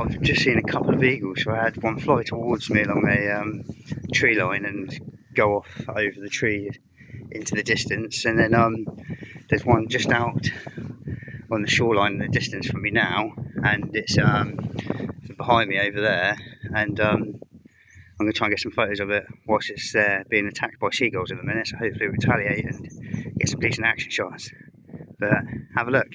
I've just seen a couple of eagles, so I had one fly towards me along a tree line and go off over the tree into the distance, and then there's one just out on the shoreline in the distance from me now, and it's behind me over there, and I'm going to try and get some photos of it whilst it's being attacked by seagulls at the minute, so hopefully retaliate and get some decent action shots. But have a look.